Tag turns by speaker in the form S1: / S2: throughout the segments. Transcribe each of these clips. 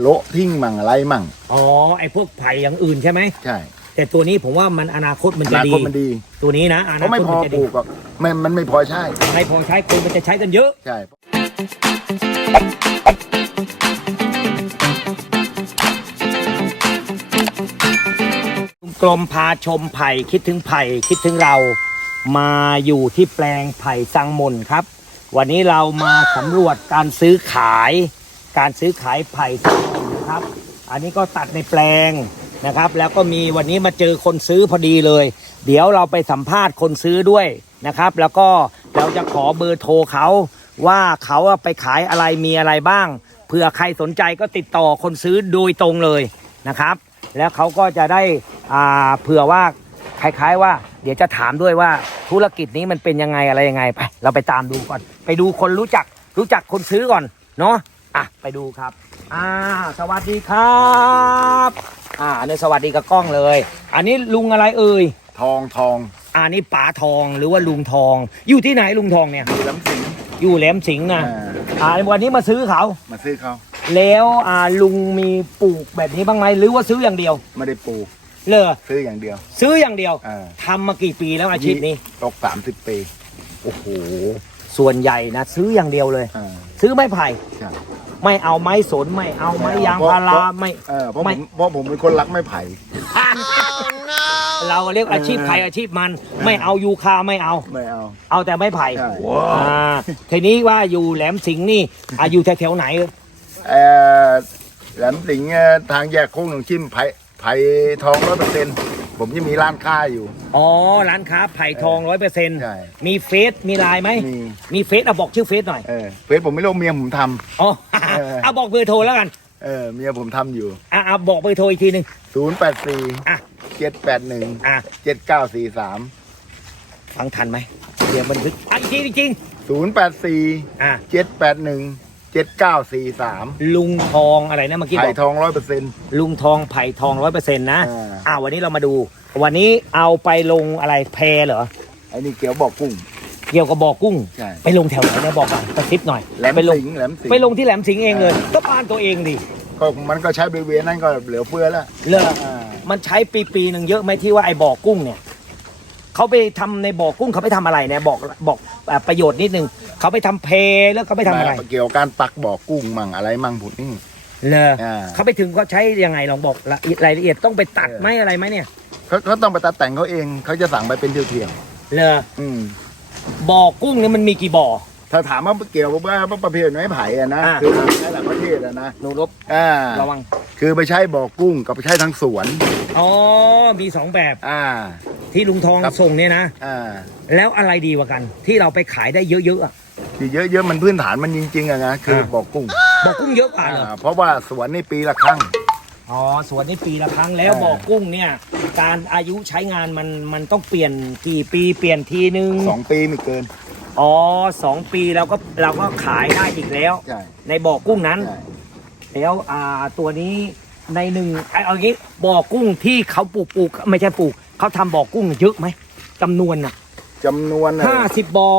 S1: โละทิ้งมั่งอะไรมั่ง
S2: อ๋อ ไอ้พวกไผ่อย่างอื่นใช่ไหม
S1: ใช่
S2: แต่ตัวนี้ผมว่ามันอนาคตมัน
S1: อ
S2: จะ
S1: นา
S2: ดี
S1: คตมันดี
S2: ตัวนี้นะอ
S1: เพ
S2: นา
S1: ราะไม่
S2: คต
S1: พอ
S2: มันจะ
S1: ป
S2: ดี
S1: ลูกหรอกไม่มันไม่พอใช่
S2: ไม่พอใช้คนมันจะใช้กันเยอะ
S1: ใช่
S2: กรมพาชมไผ่คิดถึงไผ่คิดถึงเรา มาอยู่ที่แปลงไผ่สังมนครับ วันนี้เรามาสำรวจการซื้อขาย การซื้อขายไผ่นะครับ อันนี้ก็ตัดในแปลงนะครับ แล้วก็มีวันนี้มาเจอคนซื้อพอดีเลย เดี๋ยวเราไปสัมภาษณ์คนซื้อด้วยนะครับ แล้วก็เราจะขอเบอร์โทรเขาว่าเขาไปขายอะไรมีอะไรบ้างเผื่อใครสนใจก็ติดต่อคนซื้อโดยตรงเลยนะครับ แล้วเขาก็จะได้อ่าเผื่อว่าคล้ายๆ ว่า เดี๋ยวจะถามด้วยว่าธุรกิจนี้มันเป็นยังไงอะไรยังไงไป เราไปตามดูก่อน ไปดูคนรู้จักรู้จักคนซื้อก่อนเนาะ อะไปดูครับ อ่า สวัสดีครับ อ่าเนี่ยสวัสดีกับกล้องเลย อันนี้ลุงอะไรเอ่ย
S1: ทองทอง
S2: อ่านี่ป๋าทองหรือว่าลุงทอง อยู่ที่ไหนลุงทองเนี่ย
S1: มีลำสิง
S2: อยู่แหลมสิงห์นะ
S1: อ่า
S2: อ่าวันนี้มาซื้อเขา
S1: มาซื้อเขา
S2: แล้วอ่าลุงมีปลูกแบบนี้บ้างไหมหรือว่าซื้ออย่างเดียว
S1: ไม่ได้ปลูก
S2: เลอ
S1: ซื้ออย่างเดียว
S2: ซื้ออย่างเดียว
S1: อ่า
S2: ทำมากี่ปีแล้วอาชีพนี้
S1: ตกสามสิบปี
S2: โอ้โหส่วนใหญ่นะซื้ออย่างเดียวเลย
S1: อ่า
S2: ซื้อไม้ไผ่
S1: ใช่
S2: ไม่เอาไม้สนไม่เอาไม้ยางพาราไม่
S1: เออเพราะผ
S2: ไม่
S1: มเพราะผมเป็นคนรักไม้ไผ่
S2: เราเรียกอาชีพใครอาชีพมัน ไม่เอายูคาไม่เอา
S1: ไม่เอา
S2: เอาแต่ไม้ไผ่
S1: ใช่
S2: อ่าทีนี้ว่าอยู่แหลมสิงห์นี่อาอยู่แถวๆไหน
S1: เออแหลมสิงห์เอ่อทางแยกโค้งหนองชิมไผ่ไผ่ทองร้อยเปอร์เซ็นต์ผมยังมีร้านค้าอยู่
S2: อ๋อ ร้านค้าไผ่ทองร้อยเปอร์เซ็นต์
S1: ใช่
S2: มีเฟซมีไลน์ไหม
S1: มี
S2: มีเฟซเอาบอกชื่อเฟซหน่อย
S1: เออเฟซผมไม่รู้เมียผมท
S2: อ๋อ
S1: เออ
S2: เอา บอกเบอร์โทรแล้วกันำ
S1: เออเมียผมทำอยู่
S2: อะเอาบอกเบอร์โทรอีกทีหนึ่ง
S1: ศูนย์แปดสี่
S2: อะ
S1: เจ็ดแปดหนึ่ง
S2: อะ
S1: เจ็ดเก้าสี่สาม
S2: ฟังทันไหมเดี๋ยวบันทึกอะอีกทีจริง
S1: ศูนย์แปดสี่
S2: ๆอะ
S1: เจ็ดแปดหนึ่งเจ็ดเก้าสี่สาม
S2: ลุงทองอะไรนะเมื่อกี้บ
S1: ไผ่
S2: อก
S1: ทองร้อยเปอร์เซ็นต์
S2: ลุงทองไผ่ทองร้อยเปอร์เซ็นต์นะ
S1: อ่า
S2: อ่าวันนี้เรามาดู วันนี้เอาไปลงอะไรแพเหรอ
S1: ไอ้นี่เกี๊ยวบอกกุ้ง
S2: เกี่ยวกับบ่อกุ้ง
S1: ใช่
S2: ไปลงแถวไหนนะบอกหน่อยกระซิบหน่อย
S1: แหลม
S2: ไปลง
S1: สิงห์แหลมสิงห์
S2: ไปลงที่แหลมสิงห์เองเลย ก็บ้านตัวเองดิ
S1: ก็มันก็ใช้บริเวณนั้นก็เหลือเฟือแล้ว
S2: เลิก
S1: อ่า
S2: มันใช้ปีปีหนึ่งเยอะไหมที่ว่าไอ้บ่อกุ้งเนี่ยเขาไปทำในบ่อกุ้งเขาไปทำอะไรเนี่ยบอกบอกอ่าประโยชน์นิดนึงเขาไปทำเพแล้วเขาไปทำอะไร
S1: เกี่ยวกับการปักบ่อกุ้งมั่งอะไรมั่งผุดนี่
S2: เลอ
S1: อ่า
S2: เขาไปถึงเขาใช้ยังไงลองบอกละเอียดรายละเอียดต้องไปตัดไหมอะไรไหมเนี่ย
S1: เขาเขาต้องไปตัดแต่งเขาเองเขาจะสั่งไปเป็นเที่ยว
S2: เลอ
S1: ๆอืม
S2: บ่อกุ้งเนี่ยมันมีกี่บ่อ
S1: ถ้าถามว่าเกี่ยวกับว่าประเภทไม้ไผ่อะนะ
S2: อ่า
S1: คือใช้หลายประเทศอะนะ
S2: หนูรบ
S1: อ่า
S2: ระวัง
S1: คือไปใช้บ่อกุ้งกับไปใช้ทั้งสวน
S2: อ๋อ มีสองแบบ
S1: อ่า
S2: ที่ลุงทอง
S1: ครับ
S2: ส่งเนี่ยนะ
S1: อ่า
S2: แล้วอะไรดีกว่ากัน ที่เราไปขายได้เยอะๆอะ
S1: ที่เยอะๆมันพื้นฐานมันจริงๆอะนะคือ
S2: อ่า
S1: บ่อกุ้ง
S2: บ่อกุ้งเยอะกว่าเหรอ
S1: อ่าเพราะว่าสวนนี่ปีละครั้ง
S2: อ๋อสวนนี่ปีละครั้งแล้ว
S1: เออ
S2: บ่อกุ้งเนี่ย การอายุใช้งานมันมันต้องเปลี่ยนกี่ปีเปลี่ยนทีนึง
S1: สองปีไม่เกิน
S2: อ๋อสองปีเราก็เราก็ขายได้อีกแล้ว
S1: ใช่
S2: ในบ่อกุ้งนั้น
S1: ใช่
S2: แล้วอ่าตัวนี้ในหนึ่งไอ้เอางี้บ่อกุ้งที่เขาปลูกปลูกไม่ใช่ปลูกเขาทำบ่อกุ้งเยอะไหมจำนวนน่ะ
S1: จำนวนน่ะ
S2: ห้าสิบบ่อ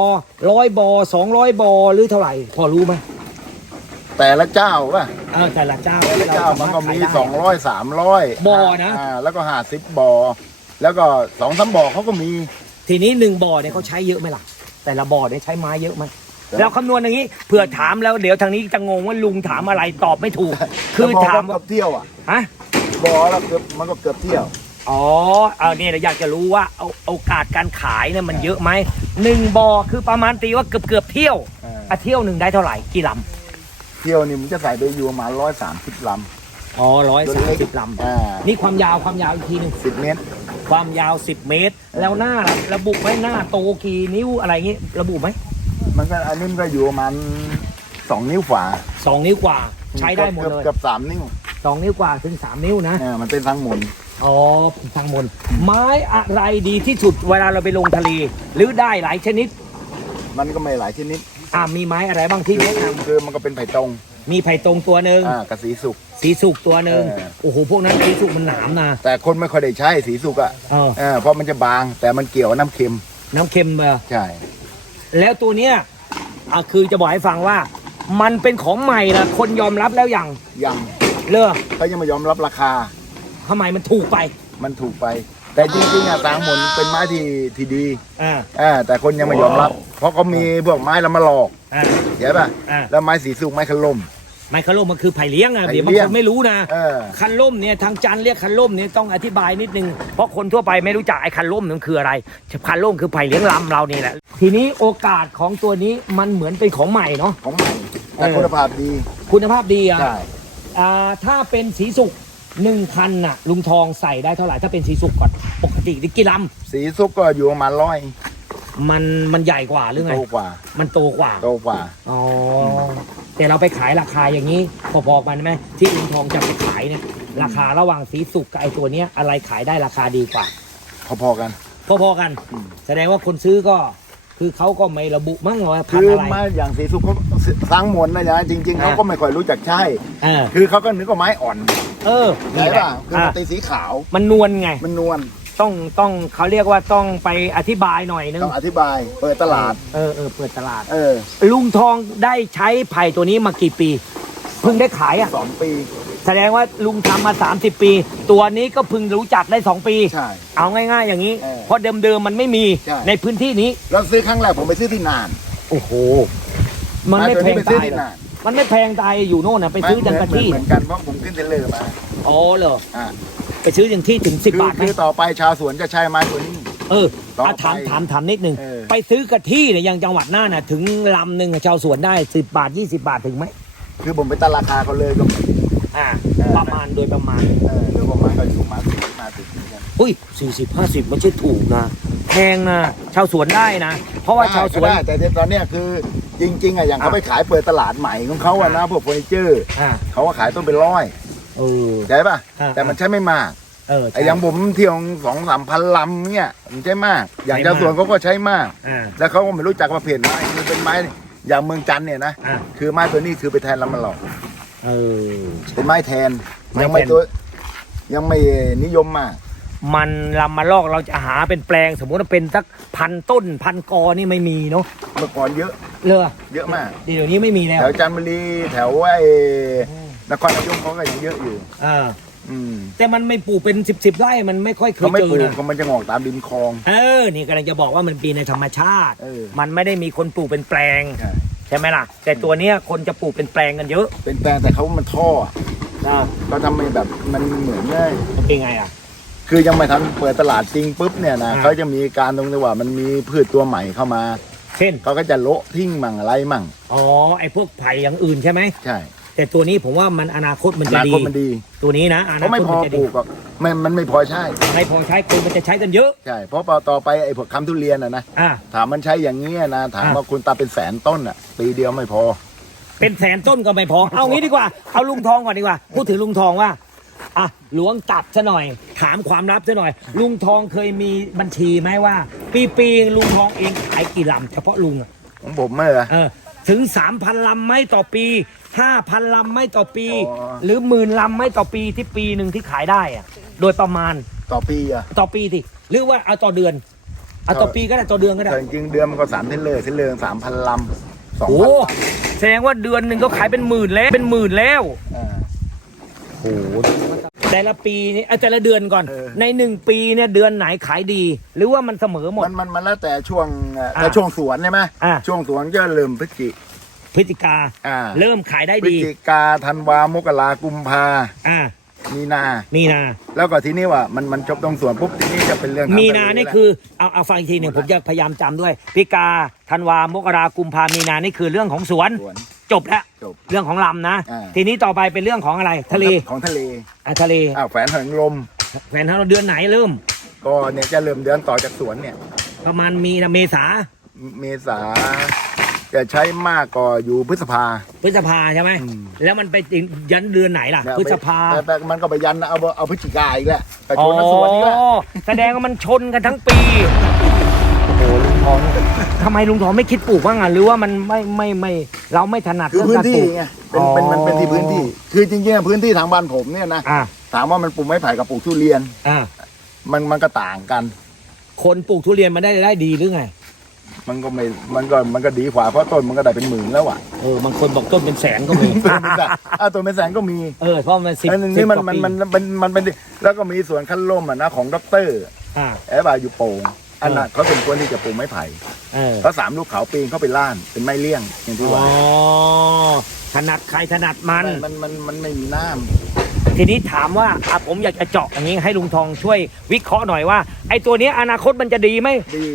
S2: ร้อยบ่อสองร้อยบ่อหรือเท่าไหร่ พอรู้ไหม
S1: แต่ละเจ้าป่ะ
S2: เออแต่ละเจ้า
S1: แต่ละเจ้ามันก็มี
S2: เรารถขายได้
S1: สองร้อยสามร้อย
S2: บ่อนะ
S1: อ่าแล้วก็ห้าสิบบ่อแล้วก็สองสามบ่อเขาก็มี
S2: ทีนี้หนึ่งบ่อเนี่ยเขาใช้เยอะไหมล่ะ แต่ละบ่อเนี่ยใช้ไม้เยอะไหม
S1: ครับ
S2: เราคำนวณอย่างนี้เผื่อถามแล้วเดี๋ยวทางนี้จะงงว่าลุงถามอะไรตอบไม่ถูก คือ
S1: แล้วบ่
S2: ถาม
S1: ก็
S2: ว่า
S1: เกือบเที่ยวอะ
S2: ฮะ
S1: บ่อแล้วเกือบมันก็เกือบเที่ยว
S2: อ๋อ เอาเนี่ยเราอยากจะรู้ว่าเอาโอกาสการขายเนี่ยมันเยอะไหมหนึ่งบ่อคือประมาณตีว่าเกือบเกือบๆเที่ยว
S1: อ่า
S2: อะเที่ยวหนึ่งได้เท่าไหร่กี่ล
S1: เที่ยวนี่มันจะใส่ไปอยู่ประมาณร้อยสามสิบลำ
S2: อ๋อร้อยำสามสิบล
S1: อ่าำ
S2: นี่ความยาวความยาวอีกทีหนึง
S1: สิบเมตร
S2: ความยาว 10 เมตร แล้วหน้าล่ะระบุไหมหน้าโตกี่นิ้วอะไรอย่างงี้ระบุไหม
S1: มันก็อันนี้มันก็อยู่ประมาณสองนิ้วฝา
S2: สองนิ้วกว่า ใช้ได้หมด
S1: กือบ
S2: เลย
S1: เกือบสามนิ้ว
S2: สองนิ้วกว่าถึงสามนิ้วนะ
S1: อ่ามันเป็นทางหมุน
S2: อ๋อทางบน ไม้อะไรดีที่สุดเวลาเราไปลงทะเล หรือได้หลายชนิด
S1: มันก็ไม่หลายชนิด
S2: อ่ามีไม้อะไรบ้างที่แนะน
S1: คือมันก็เป็นไผ่ตรงำ
S2: มีไผ่ตรงตัวหนึ่ง
S1: อ่ากระสีสุก
S2: สีสุกตัวหนึ่ง
S1: เออ
S2: โอ้โหพวกนั้นสีสุกมันหนามนะ
S1: แต่คนไม่ค่อยได้ใช้สีสุกอะ
S2: เออ
S1: เออเพราะมันจะบางแต่มันเกี่ยวกับน้ำเค็ม
S2: น้ำเค็มเออ
S1: ใช่
S2: แล้วตัวเนี้ยอะคือจะบอกให้ฟังว่า มันเป็นของใหม่ละคนยอมรับแล้วยัง
S1: ยัง
S2: เลอ
S1: เขายังไม่ยอมรับราคา
S2: ทำไมมันถูกไป
S1: มันถูกไป แต่จริงๆอะสางหมนเป็นไม้ที่ที่ดี
S2: อ่า
S1: อ่าแต่คนยังไม่ยอมรับ เพราะเขามีพวกไม้ละมาหลอก
S2: อ่า
S1: ใช่ป่ะ
S2: อ่า
S1: แล้วไม้สีสุกไม้ขล่ม
S2: ไมคาโลมมันคือไผ่เลี้ยงอะ
S1: ไผ่
S2: เดี๋ยวบาง
S1: เลี้ย
S2: ค
S1: ง
S2: นไม่รู้นะ
S1: เออ
S2: คันล่มเนี่ยทางจันทร์เรียกคันล่มเนี่ยต้องอธิบายนิดนึงเพราะคนทั่วไปไม่รู้จักไอ้คันล่มนั่นคืออะไรคันล่มคือไผ่เลี้ยงลำเรานี่แหละทีนี้โอกาสของตัวนี้มันเหมือนเป็นของใหม่เนาะ
S1: ของใหม่แต่
S2: เออ
S1: คุณภาพดี
S2: คุณภาพดีอะ
S1: ใช่
S2: อ่าถ้าเป็นสีสุก หนึ่งคันน่ะ ลุงทองใส่ได้เท่าไหร่ถ้าเป็นสีสุกก่อนปกตินี่กี่ล
S1: สีสุกก็อยู่ประมาณร้อยำ
S2: มันมันใหญ่กว่าหรือไง
S1: โตกว่า
S2: มันโตกว่า
S1: โตกว่า
S2: อ๋อ แต่เราไปขายราคาอย่างนี้ พอๆกันไหมที่ลุงทองจะไปขายเนี่ยราคาระหว่างสีสุกกับไอ้ตัวเนี้ยอะไรขายได้ราคาดีกว่า
S1: พอๆกัน
S2: พอๆกัน
S1: อืม
S2: แสดงว่าคนซื้อก็ คือเขาก็ไม่ระบุมั้งว่าพั
S1: คื
S2: น
S1: อ
S2: ธุ์อะไร
S1: ไม้อย่างสีสุกเขาสร้างหมนนะนะจริงๆ
S2: อ่า
S1: เขาก็ไม่ค่อยรู้จักใช่
S2: เออ
S1: คือเขาก็นึกว่าไม้อ่อน
S2: เออ
S1: ใช่
S2: นี่แหละ
S1: ป่ะคือ
S2: อะ
S1: มันตีสีขาว
S2: มันนวลไง
S1: มันนวล
S2: ต้องต้องเขาเรียกว่าต้องไปอธิบายหน่อยนึง
S1: ต้องอธิบาย เปิดตลาด
S2: เออเออเปิดตลาด
S1: เออ
S2: ลุงทองได้ใช้ไผ่ตัวนี้มากี่ปี เพิ่งได้ขายอะ
S1: สองปี
S2: แสดงว่าลุงทำมา 30 ปี ตัวนี้ก็เพิ่งรู้จักได้ 2 ปี
S1: ใช่
S2: เอาง่าย ๆ อย่างนี้
S1: เออ
S2: เพราะเดิมๆมันไม่มี
S1: ใช่
S2: ในพื้นที่นี้
S1: แล้วซื้อครั้งแรกผมไปซื้อที่นาน
S2: โอ้โห มันไม่
S1: ตัว
S2: แพ
S1: นี้
S2: ง
S1: ไปซื้อ
S2: ตาย
S1: ที่
S2: เหรอ
S1: นาน
S2: มันไม่แพงตายอยู่โน่นนะไปซื้อจังกะที่
S1: เหมือนกันเพราะผมขึ้นเทรลเลอร์มา
S2: อ๋อเหรอ
S1: อ่า
S2: ไปซื้ออย่างที่ถึง10
S1: คือบา
S2: ทไหม
S1: คือต่อไปชาวสวนจะใช้ไม้ตัวนี้
S2: เออ
S1: ต่อ
S2: อะ
S1: ไป
S2: ถามถามถามนิดนึง
S1: เออ
S2: ไปซื้อกะที่เนี่ยยังจังหวัดน่านน่ะถึงลำหนึ่งอะชาวสวนได้10บาท20บาทถึงไหม
S1: คือผมไปตั้งราคาเขาเลยก็
S2: อ่า
S1: เออ
S2: ประมาณโดยประมาณ
S1: เออหรือประมาณก็อยู่มาสิบมาสิบเหมือนกัน
S2: อุ้ยสี่สิบห้าสิบไม่ใช่ถูกนะ แพงนะชาวสวนได้นะ เพราะว่าชาวสวน
S1: ได้แต่ตอนเนี้ยคือจริง ๆอะอย่างเขา
S2: อะ
S1: ไปขายเปิดตลาดใหม่ของเขาอะนะพวกเฟอร์นิเจอร์
S2: อ่า
S1: เขาก็ขายต้นเป็นร้อย
S2: เออ
S1: ใช่ป่ะ
S2: อ่า
S1: แต่มันใช้ไม่มาก
S2: เออ
S1: ไอ้อย่างผมเที่ยวสองสามพันลำเนี่ยมันใช้มาก อย่าง
S2: ใช้
S1: ชาว
S2: มาก
S1: สวนเขาก็ใช้มาก
S2: อ่า
S1: แล้วเขาก็ไม่รู้จักว่าเพจไม้มันเป็นไม้อย่างเมืองจันทร์เนี่ยนะ
S2: อ่า
S1: คือไม้ตัวนี้คือไปแทนลำมันหลอก
S2: เออ
S1: เป็นไม้แทน
S2: ไม้
S1: ยังไม่
S2: แทน
S1: ตัวยังไม่นิยมมาก
S2: มันลำมาลอกเราจะหาเป็นแปลง สมมติว่าเป็นสักพันต้นพันกอนี่ไม่มีเนาะ
S1: เมื่อก่อนเยอะ
S2: เลย
S1: เยอะมาก
S2: เดี๋ยวนี้ไม่มีแล้ว
S1: แถวจันทบุรีแถวไอ้นครนายกเขาก็ยังเยอะอยู่
S2: อ่า
S1: อืม
S2: แต่มันไม่ปลูกเป็นสิบสิบไร่มันไม่ค่อยเค
S1: เขา
S2: ย
S1: ไม่
S2: เจ
S1: ปลู
S2: อกนะ
S1: เขามันจะงอกตามริมคลอง
S2: เออ นี่กำลังจะบอกว่ามันปีในธรรมชาติ
S1: เออ
S2: มันไม่ได้มีคนปลูกเป็นแปลง
S1: ใช่
S2: ใช่ไหมล่ะ แต่ตัวเนี้ยคนจะปลูกเป็นแปลงกันเยอะ
S1: เป็นแปลงแต่เขามันท่ออะ
S2: นะ
S1: เขาทำให้แบบมันเหมือนง่าย
S2: มันเป็นไงอะ
S1: คือยังไม่ทันเปิดตลาดจริงปุ๊บเนี่ยนะ
S2: อ่า
S1: เขาจะมีการตรงที่ว่ามันมีพืชตัวใหม่เข้ามา
S2: เช่น
S1: เขาก็จะโละทิ้งมั่งอะไรมั่ง
S2: อ๋อ ไอ้พวกไผ่อย่างอื่นใช่ไหม
S1: ใช่
S2: แต่ตัวนี้ผมว่ามันอนาคตมัน
S1: อ
S2: จะ
S1: นา
S2: ดี
S1: คตมันดี
S2: ตัวนี้นะอ
S1: เพ
S2: นา
S1: ราะไม่
S2: คต
S1: พอ
S2: มันจะ
S1: ป
S2: ดี
S1: ลูกหรอกไม่มันไม่พอใช่
S2: ไม่พอใช้คนมันจะใช้กันเยอะ
S1: ใช่ เพราะต่อไปไอ้พวกคำทุเรียนอะนะ
S2: อ่า
S1: ถามมันใช้อย่างนี้ยนะ ถาม
S2: อะ
S1: ว่าคุณตาเป็นแสนต้นอะปีเดียวไม่พอ
S2: เป็นแสนต้นก็ไม่พอ เอางี้ดีกว่า เอาลุงทองก่อนดีกว่า พูดถึงลุงทองว่า อะหลวงตับซะหน่อย ถามความลับซะหน่อย ลุงทองเคยมีบัญชีไหมว่า ปีปีๆลุงทองเองขายกี่ลำเฉพาะลุงอะ
S1: ของผมเมื่อ
S2: เออถึงสามพันลำไหมต่อปีห้าพันลำไหมต่อปี
S1: อ๋อ
S2: หรือหมื่นลำไหมต่อปีที่ปีหนึ่งที่ขายได้อะโดยประมาณ
S1: ต่อปีอะ
S2: ต่อปีสิหรือว่าเอาต่อเดือนเอาต่อปีก็ได้ต่อเดือนก็ได้
S1: แต่จริงๆเดือนมันก็สามเทนเลอร์เทนเลอร์สามพันลำสอง
S2: โอ้
S1: พันล
S2: แสดงว่าเดือนหนึ่งก็ขายเป็นหมื่นแล้วเป็นหมื่นแล้วำ
S1: อ่า
S2: โอ้แต่ละปีนี่เอ้ยแต่ละเดือนก่อน
S1: เออ
S2: ในหนึ่งปีเนี่ยเดือนไหนขายดี หรือว่ามันเสมอหมด
S1: มันมันมันแล้วแต่ช่วงอะ
S2: อะ
S1: แต่ช่วงสวนใช่ไหม
S2: อะ
S1: ช่วงสวนจะเริ่มพฤศจิ
S2: พฤศจิกา
S1: อ่า
S2: เริ่มขายได้
S1: พฤศ
S2: ดี
S1: จิกาธันวามกรากุมภา
S2: อ่า
S1: มีนา
S2: มีนา
S1: แล้วก็ทีนี้ว่ามันมันจบตรงสวนปุ๊บทีนี้จะเป็นเรื่องทาง
S2: มีนา
S1: ทะเล
S2: นี่
S1: แหละ
S2: คือเอาเอาฟังอีกทีหนึ่งผมจะพยายามจำด้วยพิกาธันวามกรากุมภามีนานี่คือเรื่องของสวน
S1: สวน
S2: จบแล้ว
S1: จบ
S2: เรื่องของลำนะ
S1: อ่า
S2: ทีนี้ต่อไปเป็นเรื่องของอะไรทะเล
S1: ของทะเล
S2: อะทะเล
S1: อ้าวแฝนหางลม
S2: แฟนเราเดือนไหนเริ่ม
S1: ก็เนี่ยจะเริ่มเดือนต่อจากสวนเนี่ย
S2: ประมาณมีนาเมษา
S1: เมษาจะใช้มากก็อยู่พฤษภา
S2: พฤษภาใช่ไหม
S1: อืม
S2: แล้วมันไปถึงยันเดือนไหนล่ะ
S1: เนี่ย
S2: พฤษภา
S1: แต่แต่มันก็ไปยันเอาเอาพฤศจิกาอีกแหละกระชนสวนอีกแหละ
S2: อ๋อแสดงว่ามันชนกันทั้งปีโอ้โหลุงทองทำไมลุงทองไม่คิดปลูกบ้างอะหรือว่ามันไม่ไม่ไม่เราไม่ถนัด
S1: คือ
S2: เรื่
S1: พื้
S2: อง
S1: น
S2: การป
S1: ที่
S2: ลูก
S1: ไงเป็นเป็นมันเป็นที่พื้นที่ คือจริงๆพื้นที่ทางบ้านผมเนี่ยนะ
S2: อ่า
S1: ถามว่ามันปลูกไม้ไผ่กับปลูกทุเรียน
S2: อ่า
S1: มันมันก็ต่างกัน
S2: คนปลูกทุเรียนมันได้ได้ดีหรือไง
S1: มันก็ไม่มันก็มันก็ดีกว่าเพราะต้นมันก็ได้เป็นหมื่นแล้วอะ
S2: เออบางคนบอกต้นเป็นแสนก็มี
S1: ต้นเป็นแสนอะต้นเป็นแสนก็มี
S2: เออเพราะมันสิบ
S1: อันนึง
S2: สิ
S1: นี่
S2: บ
S1: มัน
S2: กว่า
S1: มัน
S2: ปี
S1: มันมันมันเป็นแล้วก็มีสวนขั้นล่มอะนะของด็อกเตอร์
S2: อ่า
S1: แอบาอยู่โป่ง อันนั้นเขาเป็นคนที่จะปลูกไม้ไผ่
S2: เออ
S1: เขาสามลูกเขาปีนเขาไปล่านเป็นไม้เลี้ยงอย่างที่
S2: อ๋
S1: ว่า
S2: อถนัดใครถนัดมัน
S1: มันมันมันไม่มีน้
S2: ทีนี้ถามว่าอะผมอยากจะเจาะอย่างนี้ให้ลุงทองช่วยวิเคราะห์หน่อยว่า ไอ้ตัวเนี้ยอนาคตมันจะดีไหมำ
S1: ดี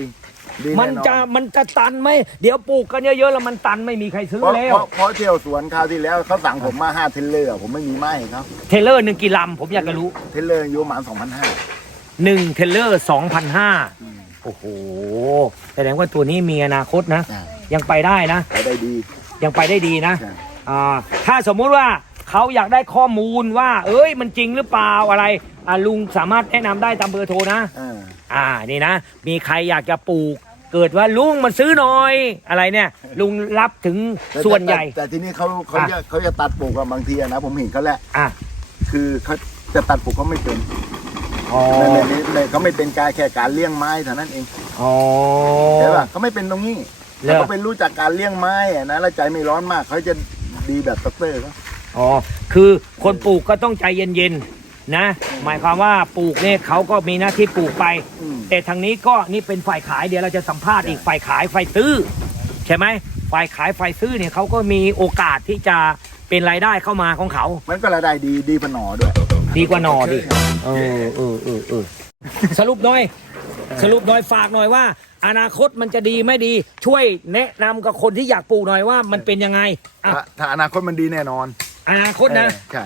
S1: ดี
S2: มัน
S1: แน่นอ
S2: จะมันจะตันไหมเดี๋ยวปลูกกันเยอะๆแล้วมันตันไม่มีใครซื้อ
S1: เพราะ
S2: แล้ว
S1: เพราะเพราะเที่ยวสวนคราวที่แล้วเขาสั่งผมมาห้าเทรลเลอร์ผมไม่มีไม้เขา
S2: เทเลอร์หนึ่งกี่ลำผมอยากจะรู้
S1: เทรลเลอร์อยู่ประมาณสองพันห้า
S2: หนึ่งเทเลอร์สองพันห้า โอ้โหแสดงว่าตัวนี้มีอนาคตนะยังไปได้นะ
S1: ไปได้ดี
S2: ยังไปได้ดีนะ
S1: ใช่
S2: อ่าถ้าสมมุติว่าเขาอยากได้ข้อมูลว่า เอ้ยมันจริงหรือเปล่าอะไรอ่าลุงสามารถแนะนำได้ตามเบอร์โทรนะ
S1: อ่า
S2: อ่านี่นะ มีใครอยากจะปลูก เกิดว่าลุงมาซื้อหน่อยอะไรเนี่ย ลุงรับถึง
S1: แต่
S2: ส่วนใหญ่
S1: แต่แต่ทีนี้เขาเขา
S2: อะ
S1: จะเขาจะตัดปลูกกับบางทีอะนะผมเห็นเขาแหละ
S2: อะ
S1: คือเขาจะตัดปลูกเขาไม่เป็น
S2: อ๋อ
S1: ในในในในเขาไม่เป็นการแค่การเลี้ยงไม้เท่านั้นเอง
S2: อ๋อ
S1: ใช่ป่ะเขาไม่เป็นตรงนี้
S2: เหรอ
S1: แต่เขาเป็นรู้จักการเลี้ยงไม้อะนะแล้วใจไม่ร้อนมากเขาจะดีแบบด็อกเตอร์เขา
S2: อ๋อ คือคนปลูกก็ต้องใจเย็นๆนะ หมายความว่าปลูกเนี่ยเขาก็มีหน้าที่ปลูกไป
S1: อืม
S2: แต่ทางนี้ก็นี่เป็นฝ่ายขายเดี๋ยวเราจะสัมภาษณ์อีกฝ่ายขายฝ่ายซื้อ ใช่ไหมฝ่ายขายฝ่ายซื้อเนี่ยเขาก็มีโอกาสที่จะเป็นรายได้เข้ามาของเขา
S1: มันก็รายได้ดีดีพอหนอด้วย
S2: ดีกว่าหนอดิเออเออเออเออสรุปหน่อย สรุปหน่อยฝากหน่อยว่า อนาคตมันจะดีไม่ดี ช่วยแนะนำกับคนที่อยากปลูกหน่อยว่ามันเป็นยังไงอะ
S1: ถ้าถ้าอนาคตมันดีแน่นอน
S2: อนาคตนะ
S1: เออใช่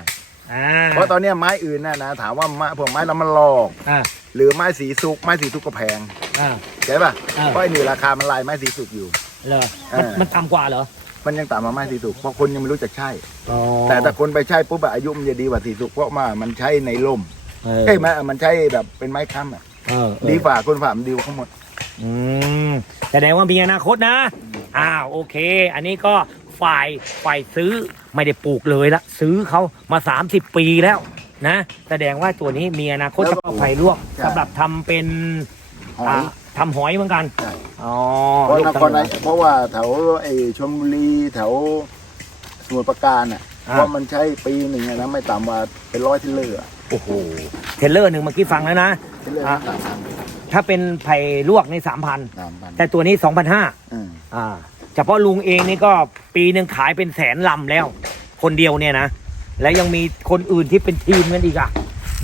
S2: อ่า
S1: เพราะตอนเนี้ยไม้อื่นน่ะนะถามว่าไม้พวกไม้น้ำมันลอก
S2: อ่า
S1: หรือไม้สีสุกไม้สีสุกก็แพง
S2: อ่า
S1: ใช่ป่ะ
S2: เออ
S1: เพราะไอ้นี่ราคามันลายไม้สีสุกอยู่
S2: เหรอมัน
S1: เออ
S2: มันต่ำกว่าเหรอ
S1: มันยังต่ำกว่าไม้สีสุกเพราะคนยังไม่รู้จักใช่
S2: อ๋อ
S1: แต่ถ้าคนไปใช้ปุ๊บอะอายุมันจะดีกว่าสีสุกเพราะว่ามันใช้ในร่ม
S2: เออ
S1: เอ้ยไม้มันใช้แบบเป็นไม้ค้ำอะ
S2: เออเออ
S1: ดีกว่าคนฝ่ามันดีกว่าทั้งหมด
S2: อืมแสดงว่ามีอนาคตนะ อ้าวโอเค อันนี้ก็ฝ่ายฝ่ายซื้อไม่ได้ปลูกเลยละซื้อเขามา 30 ปีแล้วนะ แสดงว่าตัวนี้มีอนาคต
S1: แล้ว
S2: จะ
S1: ก็
S2: เอาไผ่ลวก
S1: ใช่
S2: สำหรับทำเป็น
S1: หอย
S2: อ่า ทำหอยเหมือนกัน
S1: ใช่
S2: อ๋อ
S1: เพราะ
S2: ลูก
S1: น
S2: ทำ
S1: คร
S2: ห
S1: น
S2: อย
S1: เพราะว่าแถวไอ้ชลบุรีแถวสมุทรปราการอะ
S2: อ่า
S1: เพราะมันใช้ปีหนึ่งอะนะไม่ต่ำกว่าเป็นร้อยเทรลเลอร์อะ
S2: โอ้โหเทรลเลอร์หนึ่งเมื่อกี้ฟังแล้วนะ
S1: เทรลเลอร์
S2: อะ
S1: สามพัน
S2: ถ้าเป็นไผ่ลวกนี่สามพัน
S1: สามพัน
S2: แต่ตัวนี้สองพันห้า
S1: อืม
S2: อ่าเฉพาะลุงเองนี่ก็ปีหนึ่งขายเป็นแสนลำแล้ว คนเดียวเนี่ยนะ และยังมีคนอื่นที่เป็นทีมกันอีกอะ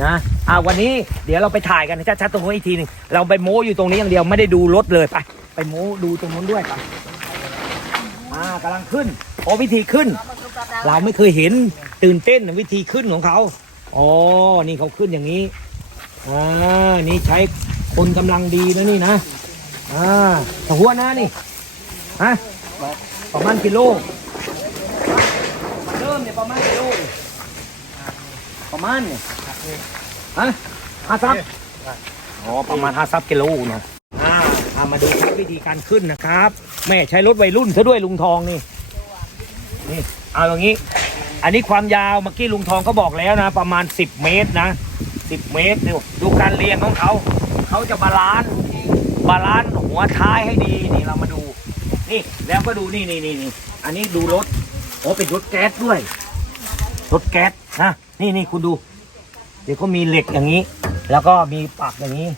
S2: นะอ่าวันนี้เดี๋ยวเราไปถ่ายกันชัดๆตรงนู้นอีกทีหนึ่งเราไปโม้อยู่ตรงนี้อย่างเดียวไม่ได้ดูรถเลยไปไปโม้ดูตรงนู้นด้วยไปอ่ากำลังขึ้นโอ้วิธีขึ้น เราไม่เคยเห็นตื่นเต้นวิธีขึ้นของเขาอ๋อนี่เขาขึ้นอย่างนี้อ่านี่ใช้คนกำลังดีนะนี่นะอ่าแต่หัวหน้านี่ฮะประมาณกิโลเริ่มเนี่ยประมาณกิโลประมาณเนี่ย ฮะห้าซับอ๋อประมาณห้าซับกิโลนะอ่าเอามาดูครับวิธีการขึ้นนะครับ แม่ใช้รถวัยรุ่นซะด้วยลุงทองนี่นี่เอาอย่างนี้ อันนี้ความยาวเมื่อกี้ลุงทองก็บอกแล้วนะ ประมาณ 10 เมตรนะ 10 เมตรดูดูการเรียงของเขาเขาจะบาลานซ์บาลานซ์หัวท้ายให้ดีนี่เรามาดู นี่แล้วก็ดูนี่นี่นี่นี่อันนี้ดูรถโอ้เป็นรถแก๊สด้วยรถแก๊สนะนี่นี่คุณดูเดี๋ยวก็มีเหล็กอย่างนี้ แล้วก็มีปักอย่างนี้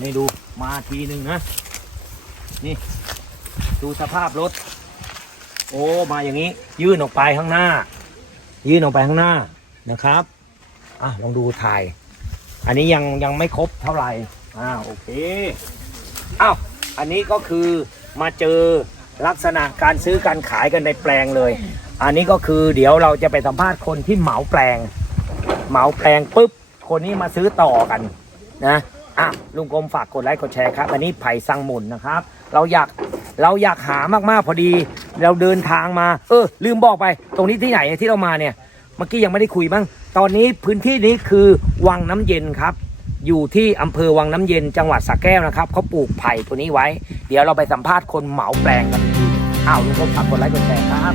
S2: นี่ดูมาทีหนึ่งนะ นี่ดูสภาพรถ โอ้มาอย่างนี้ ยื่นออกไปข้างหน้า ยื่นออกไปข้างหน้านะครับอะลองดูถ่าย อันนี้ยังยังไม่ครบเท่าไหร่อ่าโอเคอ้าวอันนี้ก็คือมาเจอลักษณะการซื้อการขายกันในแปลงเลย อันนี้ก็คือเดี๋ยวเราจะไปสัมภาษณ์คนที่เหมาแปลง เหมาแปลงปุ๊บ คนนี้มาซื้อต่อกันนะอะลุงกรมฝากกดไลค์กดแชร์ครับ อันนี้ไผ่สังหมุนนะครับ เราอยากเราอยากหามากๆพอดี เราเดินทางมา เออ ลืมบอกไป ตรงนี้ที่ไหนที่เรามาเนี่ยเมื่อกี้ยังไม่ได้คุยบ้าง ตอนนี้พื้นที่นี้คือวังน้ำเย็นครับ อยู่ที่อำเภอวังน้ำเย็นจังหวัดสระแก้วนะครับเขาปลูกไผ่ตัวนี้ไว้ เดี๋ยวเราไปสัมภาษณ์คนเหมาแปลงกันทีอ้าวลุงกรมฝากกดไลค์กดแชร์ครับ